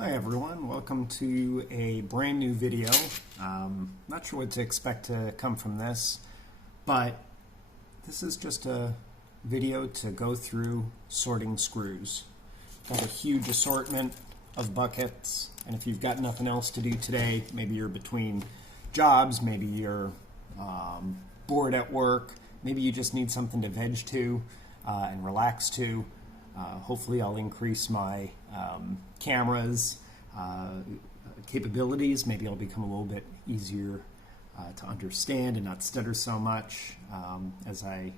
Hi everyone, welcome to a brand new video. Not sure what to expect to come from this, but this is just a video to go through sorting screws. Got a huge assortment of buckets, and if you've got nothing else to do today, maybe you're between jobs, maybe you're bored at work, maybe you just need something to veg to and relax to. Hopefully I'll increase my camera's capabilities. Maybe I'll become a little bit easier to understand and not stutter so much as I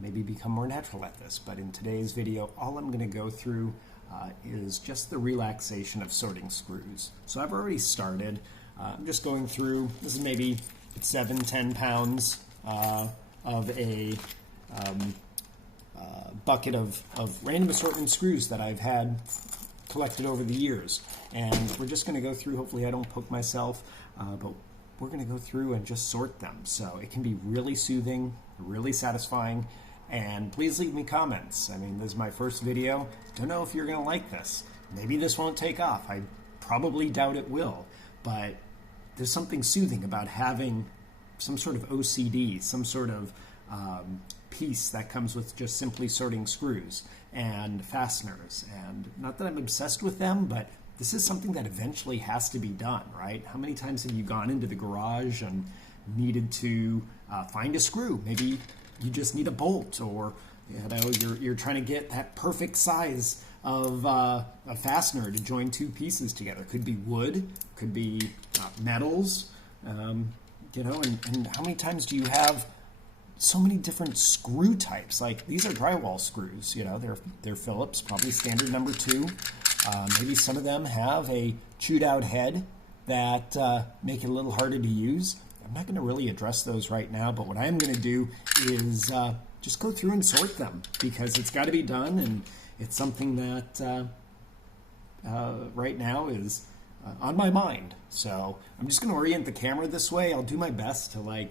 maybe become more natural at this. But in today's video, all I'm going to go through is just the relaxation of sorting screws. So I've already started. I'm just going through, this is maybe 7-10 pounds of a bucket of random assortment screws that I've had collected over the years, and we're just going to go through. Hopefully I don't poke myself, but we're going to go through and just sort them. So it can be really soothing, really satisfying, and please leave me comments. I mean, this is my first video. Don't know if you're going to like this. Maybe this won't take off. I probably doubt it will, but there's something soothing about having some sort of OCD, some sort of piece that comes with just simply sorting screws and fasteners. And not that I'm obsessed with them, but this is something that eventually has to be done, right? How many times have you gone into the garage and needed to find a screw? Maybe you just need a bolt, or you're trying to get that perfect size of a fastener to join two pieces together. Could be wood, could be metals, and how many times do you have so many different screw types? Like, these are drywall screws, they're Phillips, probably standard number 2. Maybe some of them have a chewed out head that make it a little harder to use. I'm not going to really address those right now, but what I am going to do is just go through and sort them, because it's got to be done, and it's something that right now is on my mind. So I'm just going to orient the camera this way. I'll do my best to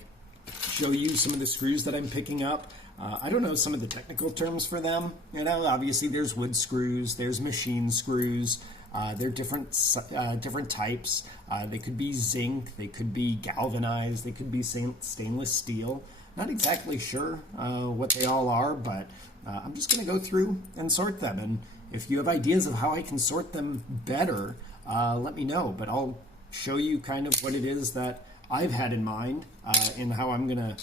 show you some of the screws that I'm picking up. I don't know some of the technical terms for them. Obviously there's wood screws, there's machine screws. They're different types. They could be zinc, they could be galvanized, they could be stainless steel. Not exactly sure what they all are, but I'm just going to go through and sort them. And if you have ideas of how I can sort them better, let me know. But I'll show you kind of what it is that I've had in mind in how I'm going to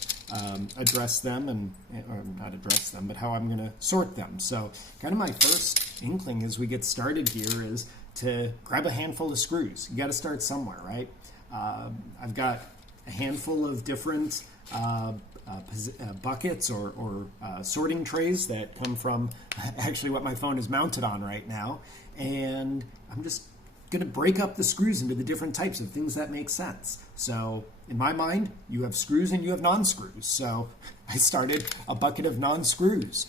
address them, or not address them, but how I'm going to sort them. So kind of my first inkling as we get started here is to grab a handful of screws. You got to start somewhere, right? I've got a handful of different buckets or sorting trays that come from actually what my phone is mounted on right now, and I'm just going to break up the screws into the different types of things that make sense. So in my mind, you have screws and you have non-screws. So I started a bucket of non-screws.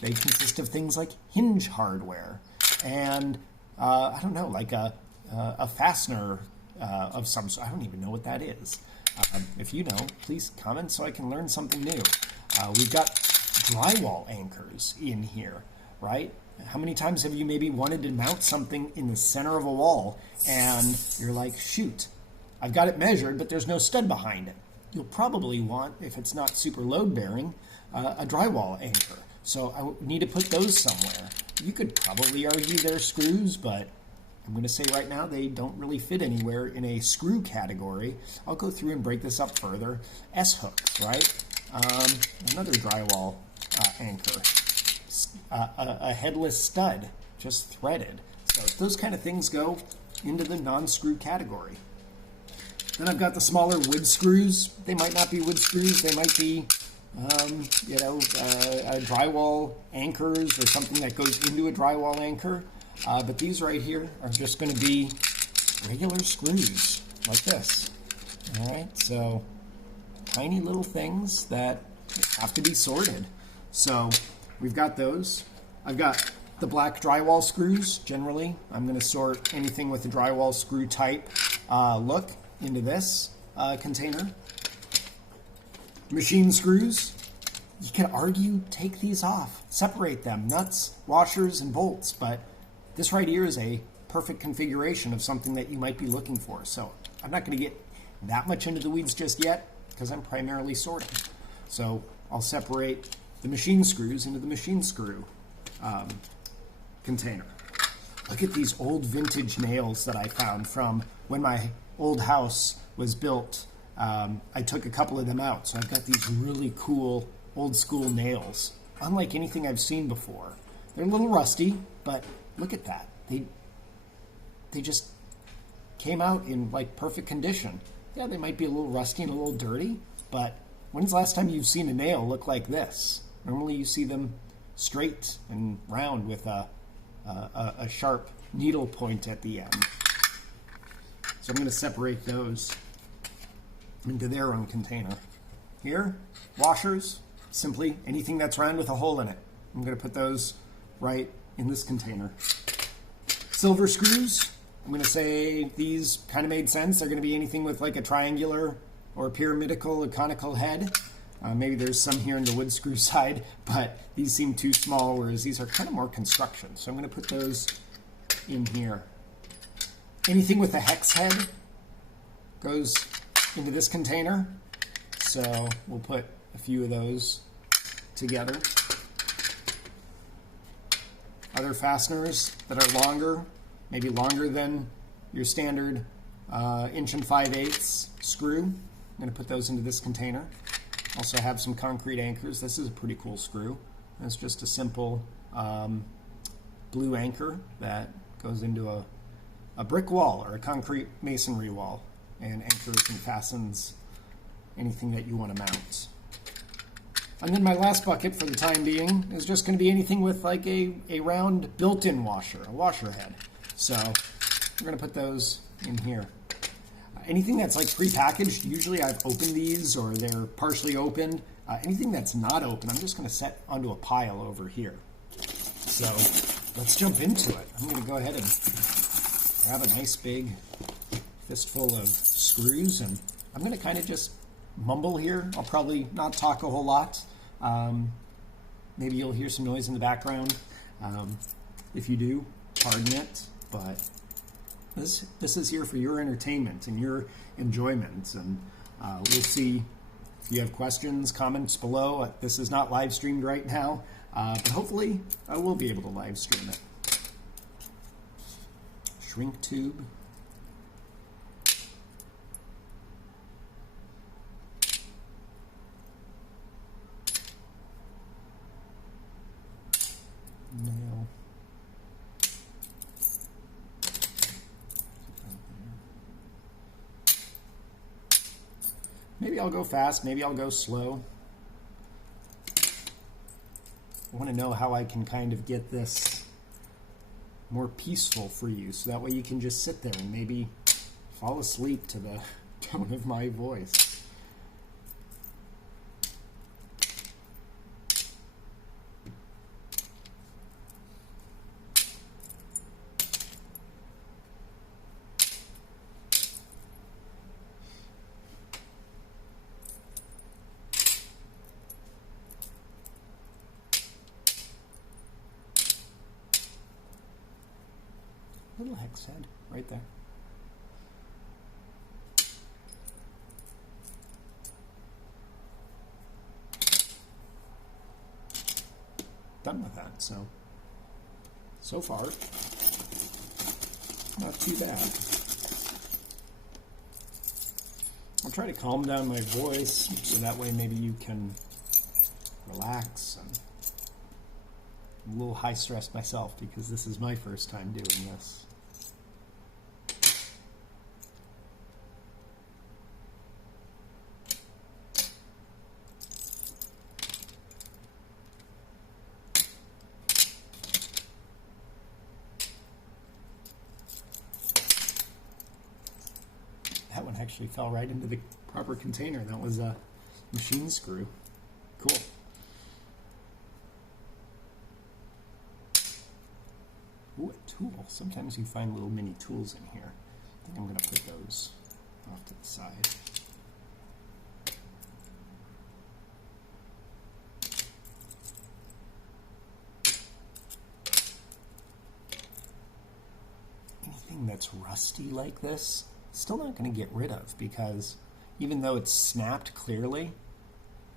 They consist of things like hinge hardware and I don't know, like a fastener of some sort. I don't even know what that is. If you know, please comment so I can learn something new. We've got drywall anchors in here, right? How many times have you maybe wanted to mount something in the center of a wall and you're like, shoot, I've got it measured, but there's no stud behind it? You'll probably want, if it's not super load bearing, a drywall anchor. So I need to put those somewhere. You could probably argue they're screws, but I'm going to say right now they don't really fit anywhere in a screw category. I'll go through and break this up further. S-hooks, right? Another drywall anchor. A headless stud, just threaded. So those kind of things go into the non-screw category. Then I've got the smaller wood screws. They might not be wood screws. They might be, drywall anchors or something that goes into a drywall anchor. But these right here are just going to be regular screws like this. All right, so tiny little things that have to be sorted. So we've got those. I've got the black drywall screws. Generally, I'm going to sort anything with a drywall screw type look into this container. Machine screws. You can argue, take these off, separate them, nuts, washers, and bolts, but this right here is a perfect configuration of something that you might be looking for. So I'm not going to get that much into the weeds just yet because I'm primarily sorting. So I'll separate the machine screws into the machine screw container. Look at these old vintage nails that I found from when my old house was built. I took a couple of them out, so I've got these really cool old school nails, unlike anything I've seen before. They're a little rusty, but look at that. They just came out in like perfect condition. Yeah, they might be a little rusty and a little dirty, but when's the last time you've seen a nail look like this? Normally you see them straight and round with a sharp needle point at the end. So I'm going to separate those into their own container. Here, washers, simply anything that's round with a hole in it. I'm going to put those right in this container. Silver screws, I'm going to say these kind of made sense. They're going to be anything with like a triangular or pyramidical or conical head. Maybe there's some here in the wood screw side, but these seem too small, whereas these are kind of more construction. So I'm going to put those in here. Anything with a hex head goes into this container. So we'll put a few of those together. Other fasteners that are longer, maybe longer than your standard 1 5/8 screw. I'm going to put those into this container. Also have some concrete anchors. This is a pretty cool screw. It's just a simple blue anchor that goes into a brick wall or a concrete masonry wall and anchors and fastens anything that you want to mount. And then my last bucket for the time being is just going to be anything with like a round built-in washer, a washer head. So we're going to put those in here. Anything that's like prepackaged, usually I've opened these or they're partially opened. Anything that's not open, I'm just going to set onto a pile over here. So let's jump into it. I'm going to go ahead and grab a nice big fistful of screws, and I'm going to kind of just mumble here. I'll probably not talk a whole lot. Maybe you'll hear some noise in the background. If you do, pardon it, but this is here for your entertainment and your enjoyment, and we'll see if you have questions, comments below. This is not live streamed right now, but hopefully I will be able to live stream it. Shrink tube. Nail. Maybe I'll go fast, maybe I'll go slow. I want to know how I can kind of get this more peaceful for you, so that way you can just sit there and maybe fall asleep to the tone of my voice. Little hex head right there. Done with that, so far, not too bad. I'll try to calm down my voice so that way maybe you can relax. I'm a little high stressed myself because this is my first time doing this. That one actually fell right into the proper container. That was a machine screw. Cool. Ooh, a tool. Sometimes you find little mini tools in here. I think I'm going to put those off to the side. that's rusty like this, still not going to get rid of, because even though it's snapped clearly,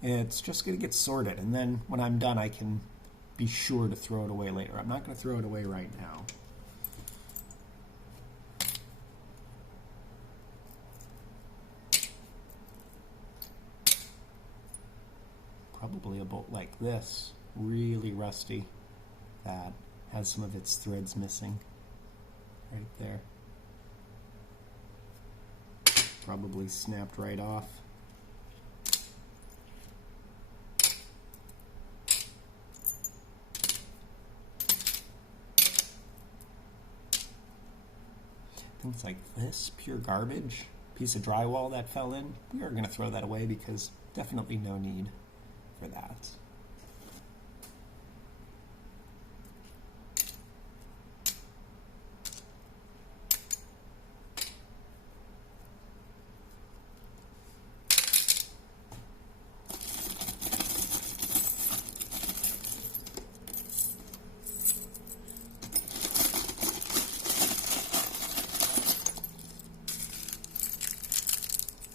it's just going to get sorted, and then when I'm done I can be sure to throw it away later. I'm not going to throw it away right now. Probably a bolt like this, really rusty, that has some of its threads missing right there. Probably snapped right off. Things like this, pure garbage, piece of drywall that fell in, we are going to throw that away because definitely no need for that.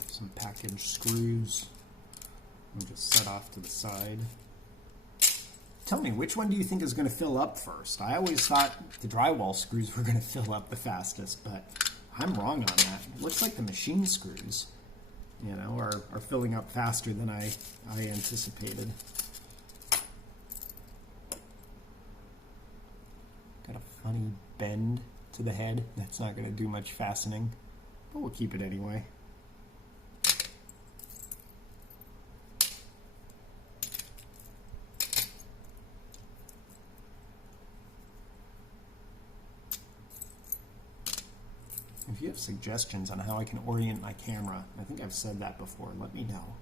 Some packaged screws. We'll just set off to the side. Tell me, which one do you think is going to fill up first? I always thought the drywall screws were going to fill up the fastest, but I'm wrong on that. It looks like the machine screws, you know, are filling up faster than I anticipated. Got a funny bend to the head. That's not going to do much fastening, but we'll keep it anyway. If you have suggestions on how I can orient my camera, I think I've said that before, let me know.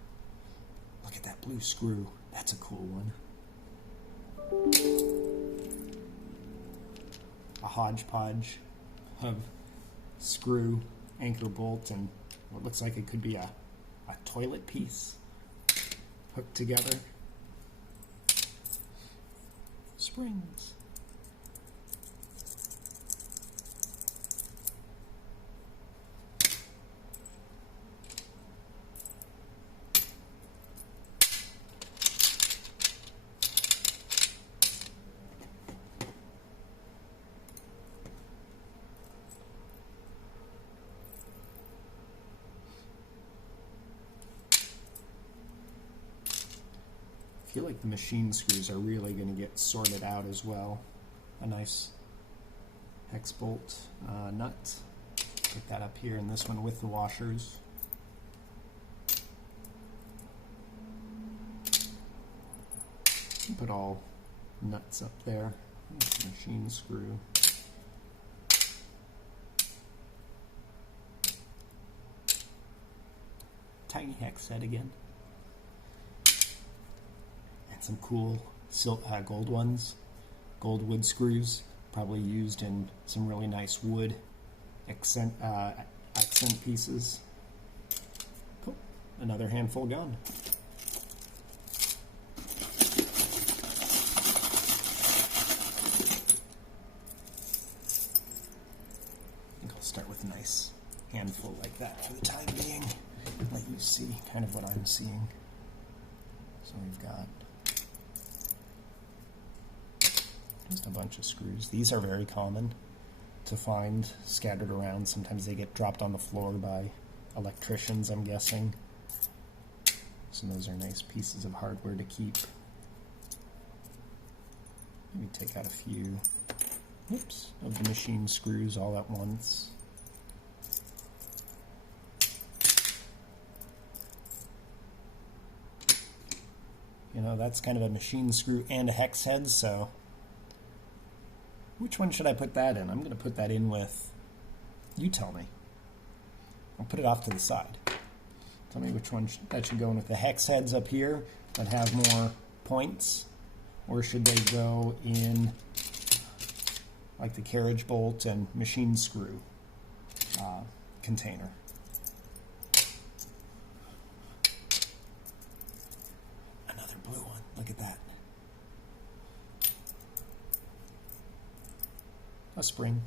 Look at that blue screw. That's a cool one. A hodgepodge of screw, anchor bolt, and what looks like it could be a toilet piece hooked together. Springs. I feel like the machine screws are really going to get sorted out as well. A nice hex bolt nut. Put that up here, and this one with the washers. Put all nuts up there. Machine screw. Tiny hex set again. Some cool gold ones, gold wood screws, probably used in some really nice wood accent pieces. Cool. Another handful gone. I think I'll start with a nice handful like that for the time being. Let you see kind of what I'm seeing. So we've got just a bunch of screws. These are very common to find scattered around. Sometimes they get dropped on the floor by electricians, I'm guessing. So those are nice pieces of hardware to keep. Maybe take out a few of the machine screws all at once. You know, that's kind of a machine screw and a hex head, so which one should I put that in? I'm going to put that in with, you tell me. I'll put it off to the side. Tell me which one that should go in with the hex heads up here that have more points, or should they go in like the carriage bolt and machine screw container? Another blue one. Look at that. A spring.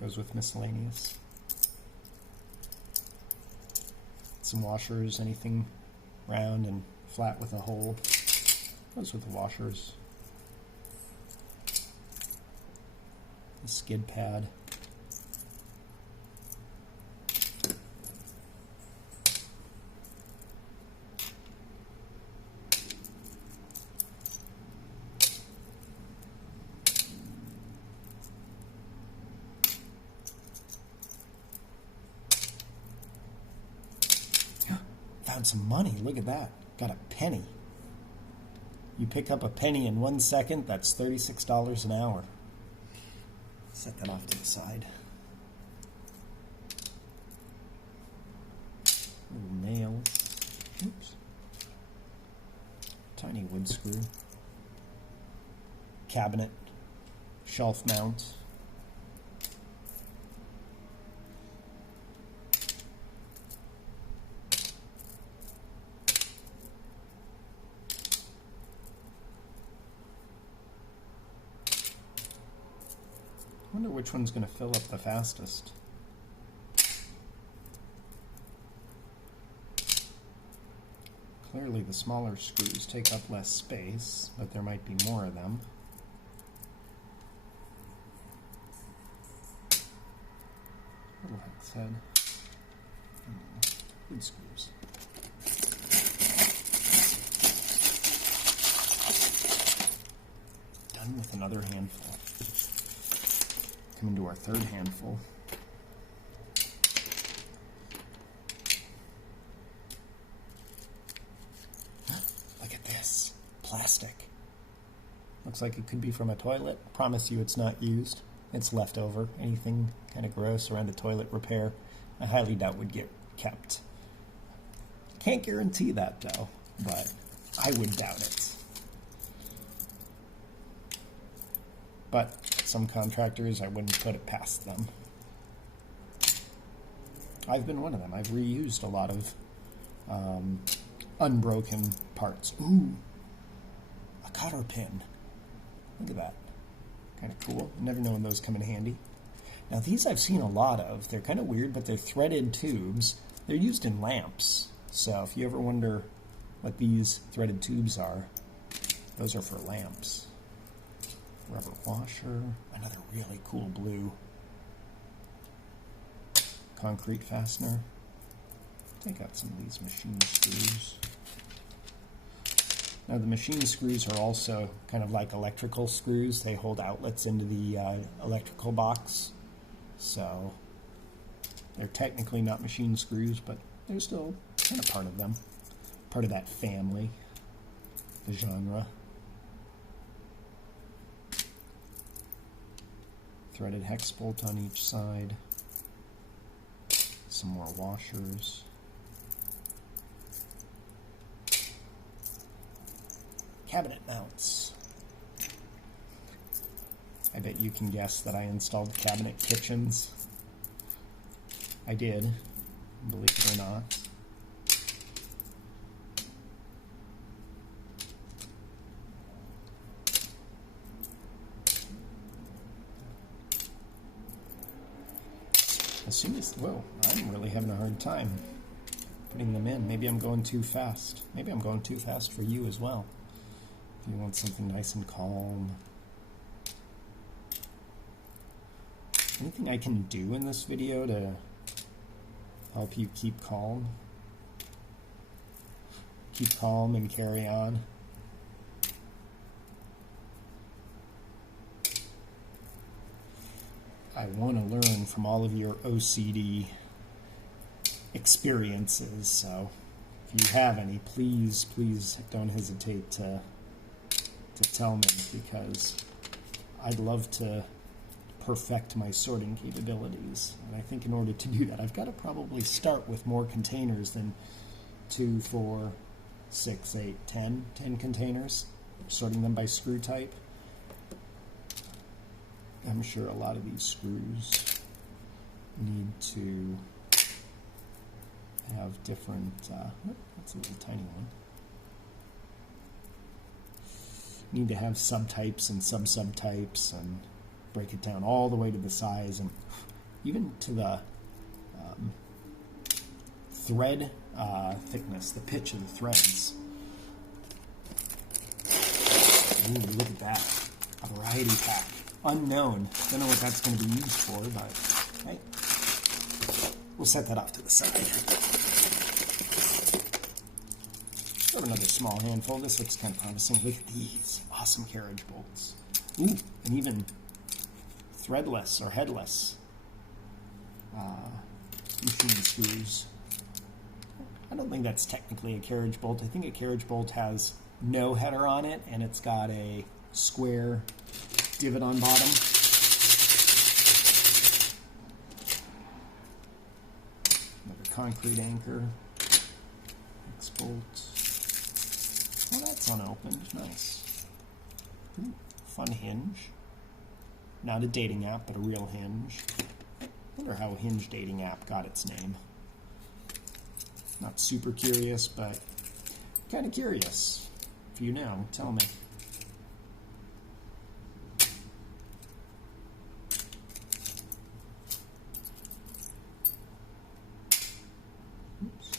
Goes with miscellaneous. Some washers, anything round and flat with a hole. Goes with the washers. The skid pad. Found some money. Look at that. Got a penny. You pick up a penny in 1 second, that's $36 an hour. Set that off to the side. Little nails. Oops. Tiny wood screw. Cabinet. Shelf mount. I wonder which one's going to fill up the fastest. Clearly the smaller screws take up less space, but there might be more of them. Little hex head. Good screws. Done with another handful. Coming to our third handful. Look at this. Plastic. Looks like it could be from a toilet. Promise you it's not used. It's leftover. Anything kind of gross around a toilet repair, I highly doubt would get kept. Can't guarantee that though, but I would doubt it. But some contractors, I wouldn't put it past them. I've been one of them. I've reused a lot of unbroken parts. Ooh, a cotter pin. Look at that. Kind of cool. Never know when those come in handy. Now these I've seen a lot of. They're kind of weird, but they're threaded tubes. They're used in lamps. So if you ever wonder what these threaded tubes are, those are for lamps. Rubber washer, another really cool blue concrete fastener. Take out some of these machine screws. Now the machine screws are also kind of like electrical screws. They hold outlets into the electrical box. So they're technically not machine screws, but they're still kind of part of them. Part of that family, the genre. Threaded hex bolt on each side. Some more washers. Cabinet mounts. I bet you can guess that I installed cabinet kitchens. I did, believe it or not. As soon as, whoa, I'm really having a hard time putting them in. Maybe I'm going too fast. Maybe I'm going too fast for you as well. If you want something nice and calm. Anything I can do in this video to help you keep calm? Keep calm and carry on. I want to learn from all of your OCD experiences, so if you have any, please don't hesitate to tell me, because I'd love to perfect my sorting capabilities. And I think in order to do that, I've got to probably start with more containers than 2, 4, 6, 8, 10 containers, sorting them by screw type. I'm sure a lot of these screws need to have different, that's a little tiny one. Need to have subtypes and sub-subtypes and break it down all the way to the size and even to the thread thickness, the pitch of the threads. Ooh, look at that. A variety pack. Unknown. Don't know what that's going to be used for, but hey, we'll set that off to the side. Got another small handful. This looks kind of promising. Look at these. Awesome carriage bolts. Ooh, and even threadless or headless machine screws. I don't think that's technically a carriage bolt. I think a carriage bolt has no header on it, and it's got a square divot on bottom. Another concrete anchor. X bolt. Oh, that's unopened. Nice. Ooh, fun hinge. Not a dating app, but a real hinge. Wonder how a hinge dating app got its name. Not super curious, but kind of curious. If you know, tell me. Oops.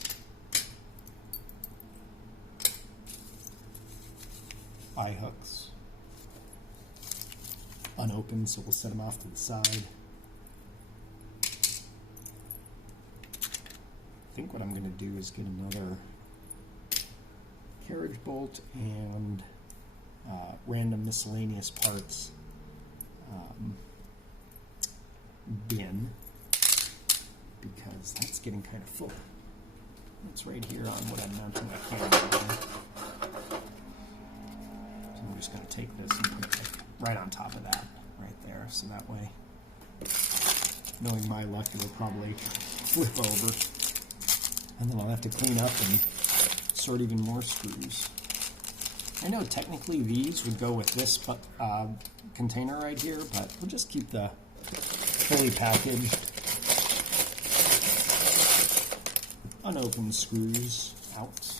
Eye hooks. Unopened, so we'll set them off to the side. I think what I'm going to do is get another carriage bolt and random miscellaneous parts bin, because that's getting kind of full. It's right here on what I'm mounting my camera on. So I'm just going to take this and put it right on top of that, right there, so that way, knowing my luck, it'll probably flip over. And then I'll have to clean up and sort even more screws. I know technically these would go with this container right here, but we'll just keep the fully packaged unopened screws out.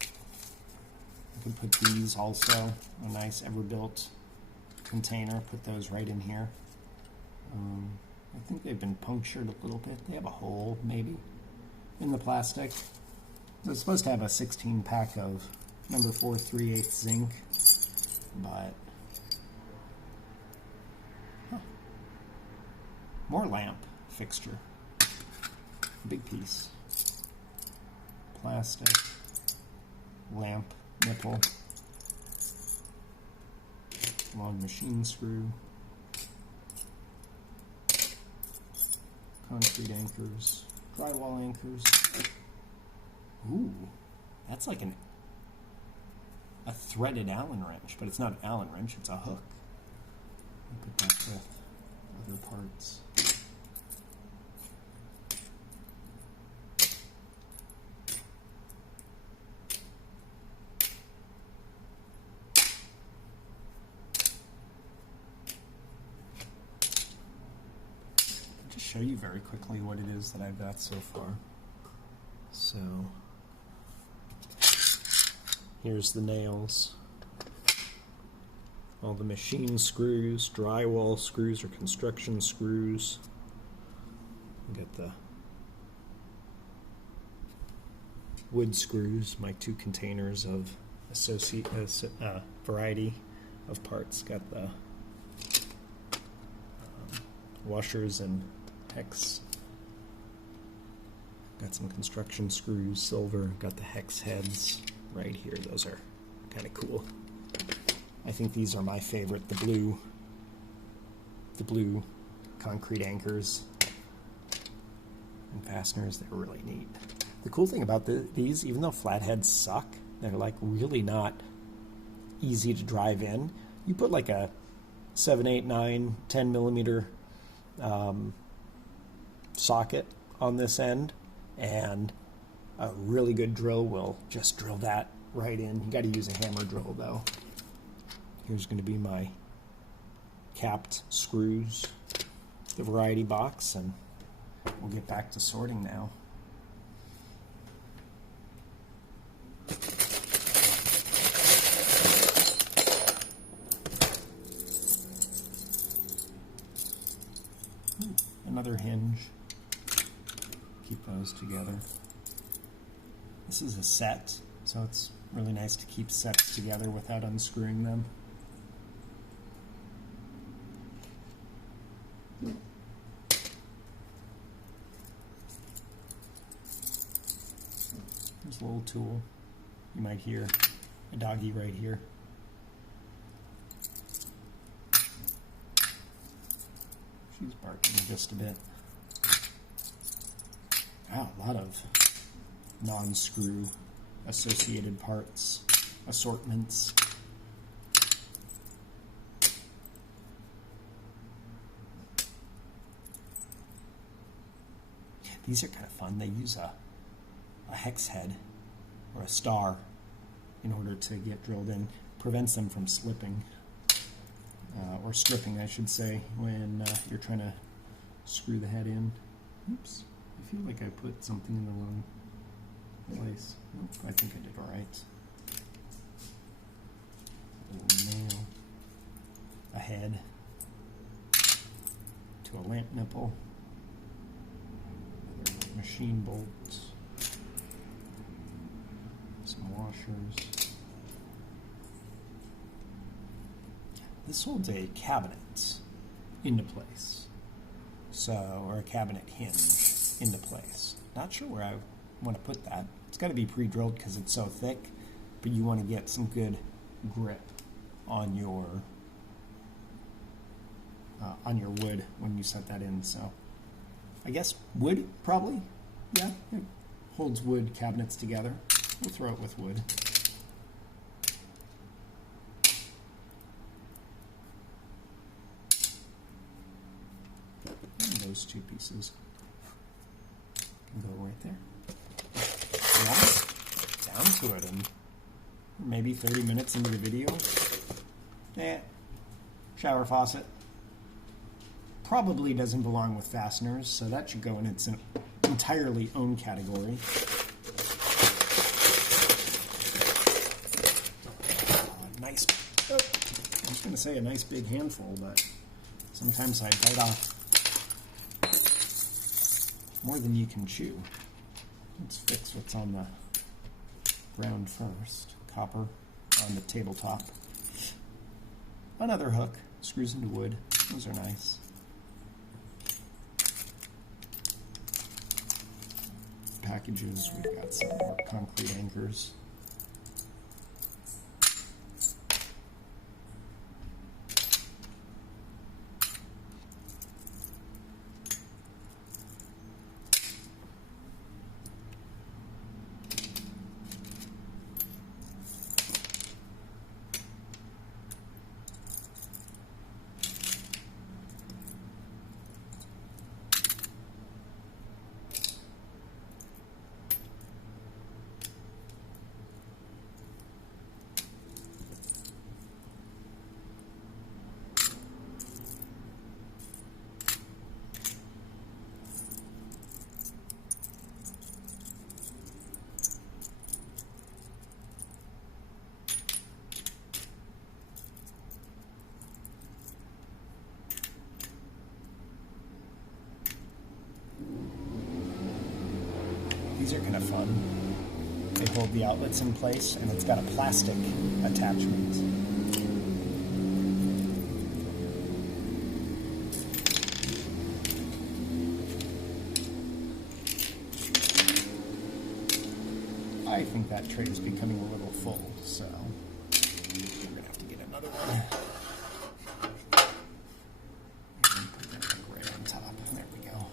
I could put these also, a nice Everbuilt container, put those right in here. I think they've been punctured a little bit. They have a hole, maybe, in the plastic. So it's supposed to have a 16 pack of number 4 3/8 zinc, but more lamp fixture. Big piece. Plastic, lamp nipple, long machine screw, concrete anchors, drywall anchors. Ooh, that's like a threaded Allen wrench, but it's not an Allen wrench, it's a hook. I'll put that with other parts. I'll just show you very quickly what it is that I've got so far. So here's the nails, all the machine screws, drywall screws or construction screws. Got the wood screws, my 2 containers of variety of parts. Got the washers and hex. Got some construction screws, silver. Got the hex heads right here. Those are kind of cool. I think these are my favorite. The blue concrete anchors and fasteners. They're really neat. The cool thing about these, even though flatheads suck, they're like really not easy to drive in. You put like a 7, 8, 9, 10 millimeter socket on this end, and a really good drill will just drill that right in. You got to use a hammer drill though. Here's going to be my capped screws, the variety box, and we'll get back to sorting now. Ooh, another hinge. Keep those together. This is a set, so it's really nice to keep sets together without unscrewing them. There's a little tool. You might hear a doggy right here. She's barking just a bit. Wow, a lot of non-screw associated parts, assortments. These are kind of fun. They use a hex head or a star in order to get drilled in. Prevents them from slipping, or stripping, I should say, when you're trying to screw the head in. Oops, I feel like I put something in the wrong place. Nope, I think I did all right. A little nail, a head to a lamp nipple, another machine bolt, some washers. This holds a cabinet into place, or a cabinet hinge into place. Not sure where I want to put that. It's got to be pre-drilled because it's so thick, but you want to get some good grip on your wood when you set that in. So I guess wood, probably. Yeah, it holds wood cabinets together. We'll throw it with wood. And those two pieces can go right there. Yeah, down to it in maybe 30 minutes into the video. Shower faucet. Probably doesn't belong with fasteners, so that should go in its entirely own category. Nice. Oh, I was going to say a nice big handful, but sometimes I bite off more than you can chew. Let's fix what's on the ground first. Copper on the tabletop. Another hook. Screws into wood. Those are nice. Packages. We've got some more concrete anchors. These are kind of fun. They hold the outlets in place, and it's got a plastic attachment. I think that tray is becoming a little full, so we're going to have to get another one. And put that thing right on top. There we go.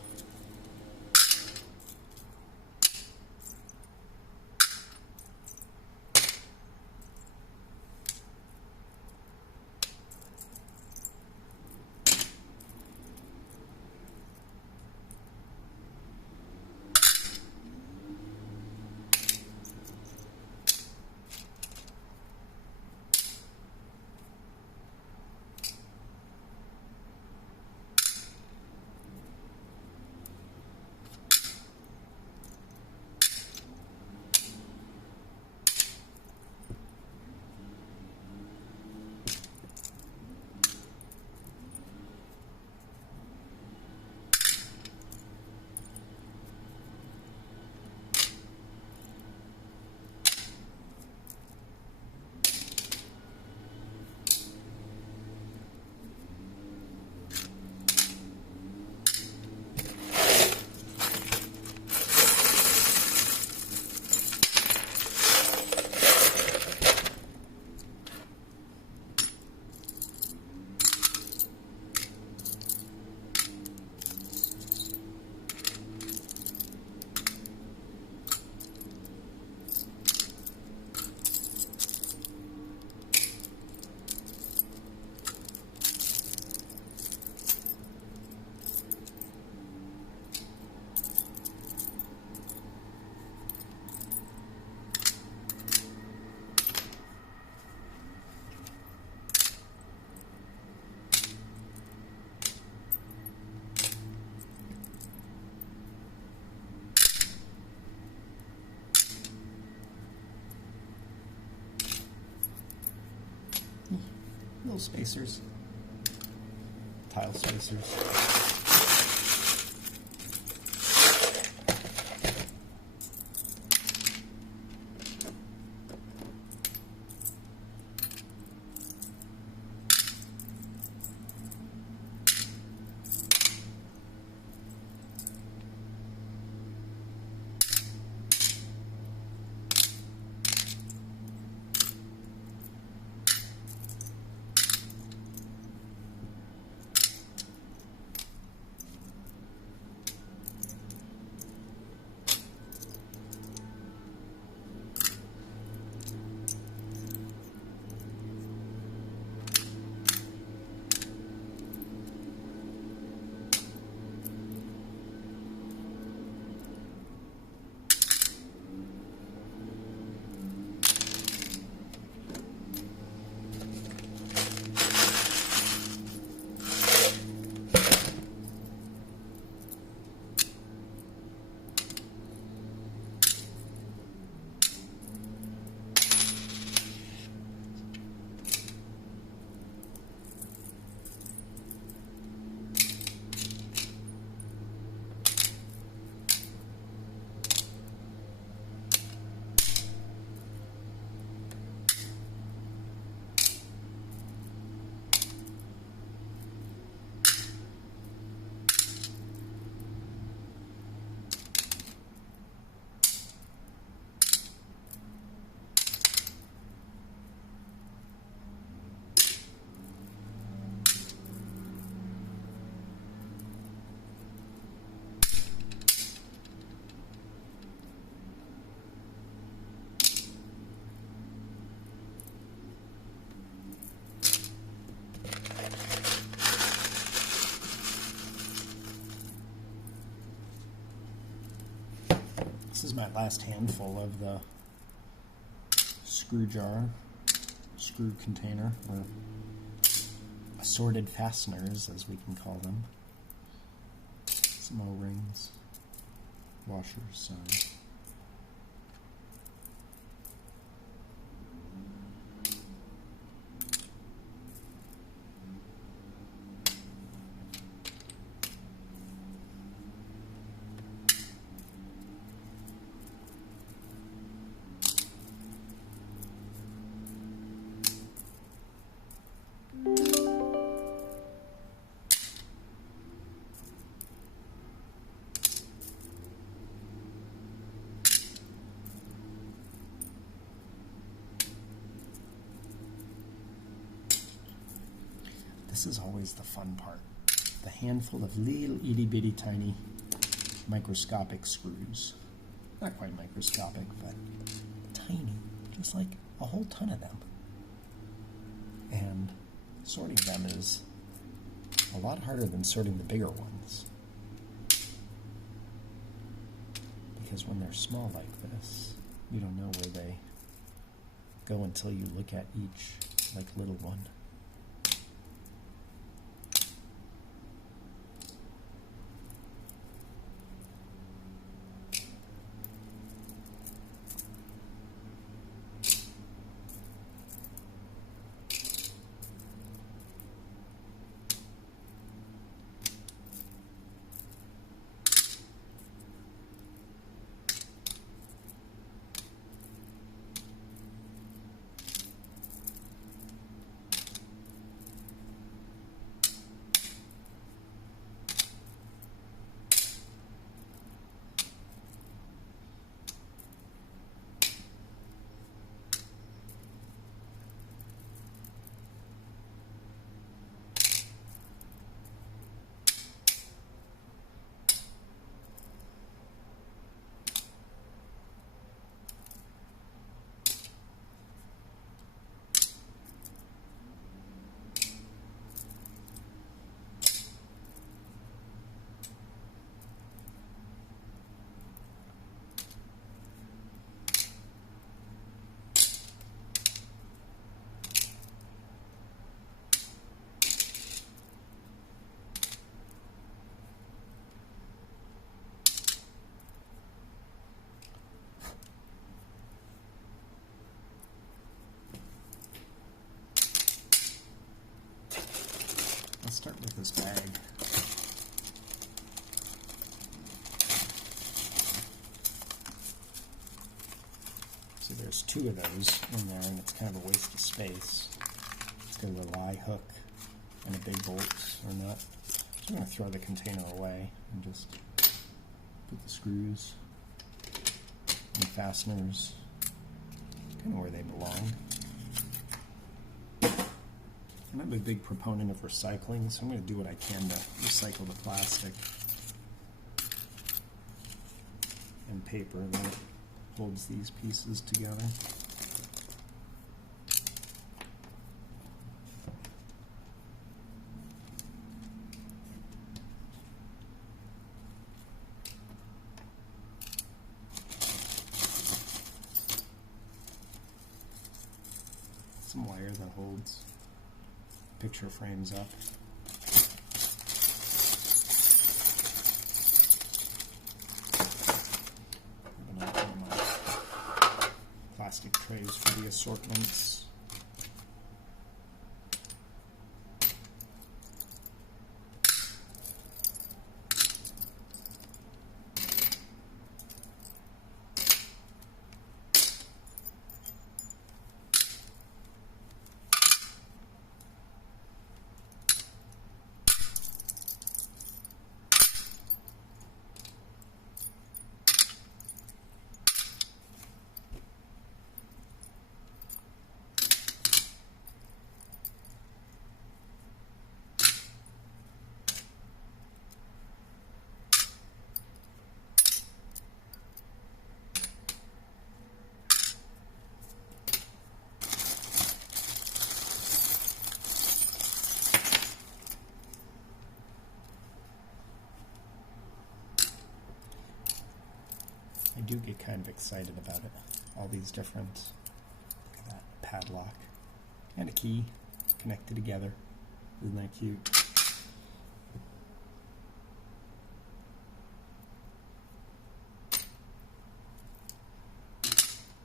spacers, tile spacers. This is my last handful of the screw jar, screw container, or assorted fasteners, as we can call them. Some O-rings, washers, so. This is always the fun part. The handful of little itty bitty tiny microscopic screws. Not quite microscopic, but tiny. Just like a whole ton of them. And sorting them is a lot harder than sorting the bigger ones. Because when they're small like this, you don't know where they go until you look at each like little one. start with this bag. So there's 2 of those in there, and it's kind of a waste of space. It's got a lie hook and a big bolt or nut. So I'm going to throw the container away and just put the screws and fasteners kind of where they belong. I'm a big proponent of recycling, so I'm going to do what I can to recycle the plastic and paper that holds these pieces together. Some wire that holds picture frames up. I'm going to open my plastic trays for the assortments. I do get kind of excited about it. All these different, look at that, padlock and a key connected together. Isn't that cute?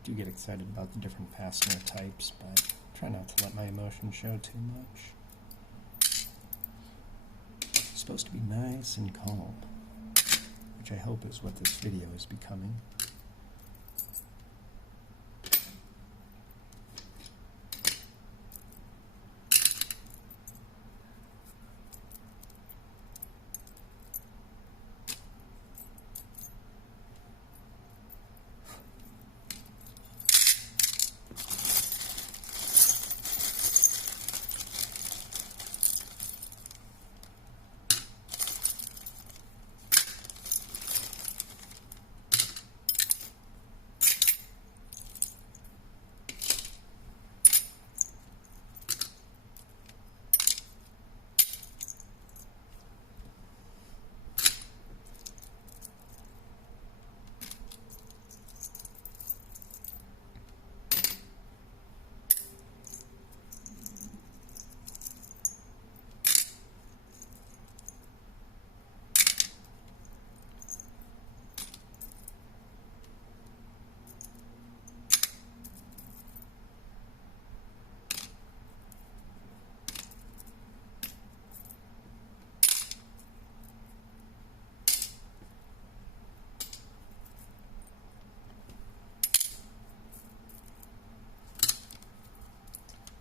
Do get excited about the different fastener types, but try not to let my emotions show too much. It's supposed to be nice and calm, which I hope is what this video is becoming.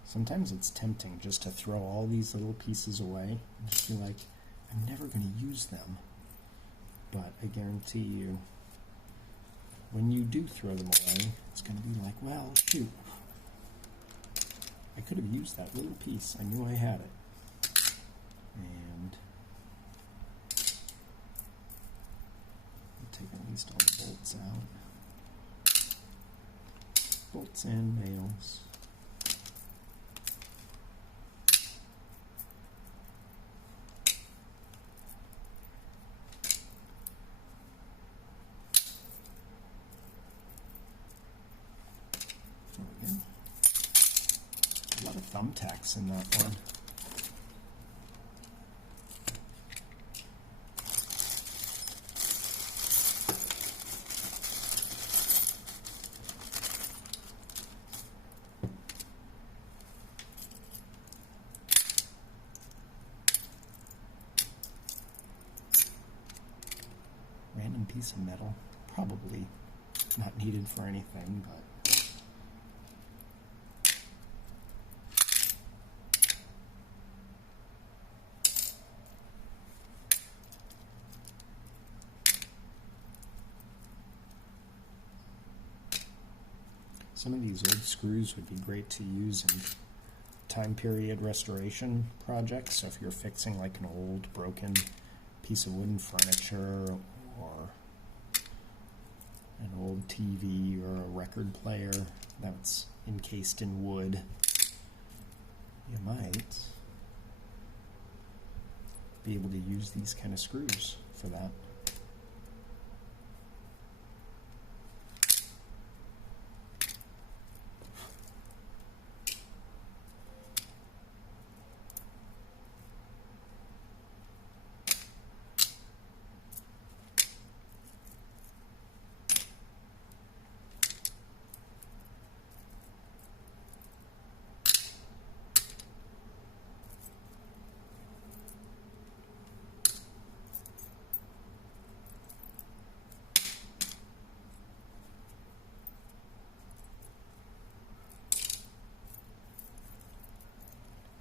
Sometimes it's tempting just to throw all these little pieces away and just be like, I'm never going to use them. But I guarantee you, when you do throw them away, it's going to be like, well, shoot, I could have used that little piece. I knew I had it. And I'll take at least all the bolts out. Bolts and nails. A lot of thumbtacks in that one. piece of metal, probably not needed for anything, but some of these old screws would be great to use in time period restoration projects. So if you're fixing like an old broken piece of wooden furniture or an old TV or a record player that's encased in wood, you might be able to use these kind of screws for that.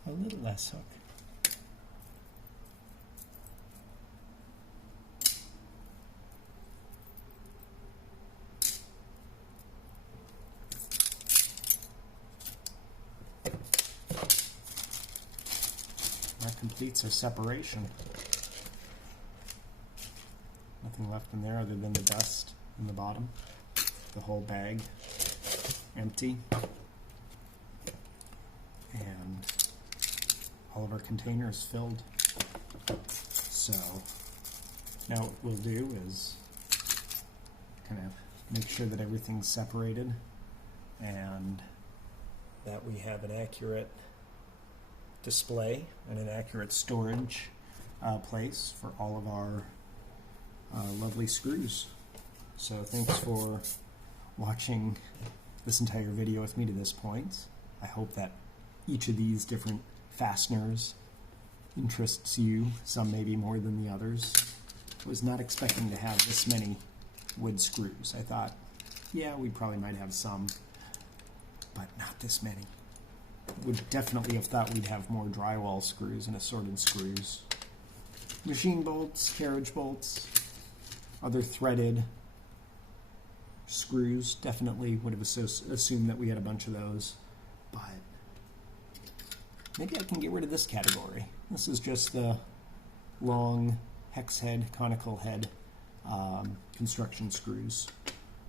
A little less hook. That completes our separation. Nothing left in there other than the dust in the bottom. The whole bag empty. And all of our containers filled. So now what we'll do is kind of make sure that everything's separated and that we have an accurate display and an accurate storage place for all of our lovely screws. So thanks for watching this entire video with me to this point. I hope that each of these different fasteners interests you, some maybe more than the others. I was not expecting to have this many wood screws. I thought, yeah, we probably might have some, but not this many. Would definitely have thought we'd have more drywall screws and assorted screws. Machine bolts, carriage bolts, other threaded screws, definitely would have assumed that we had a bunch of those, but maybe I can get rid of this category. This is just the long hex head, conical head construction screws.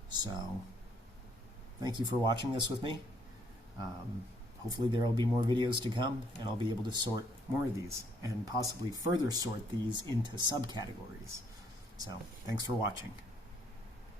So thank you for watching this with me. Hopefully there will be more videos to come and I'll be able to sort more of these and possibly further sort these into subcategories. So thanks for watching.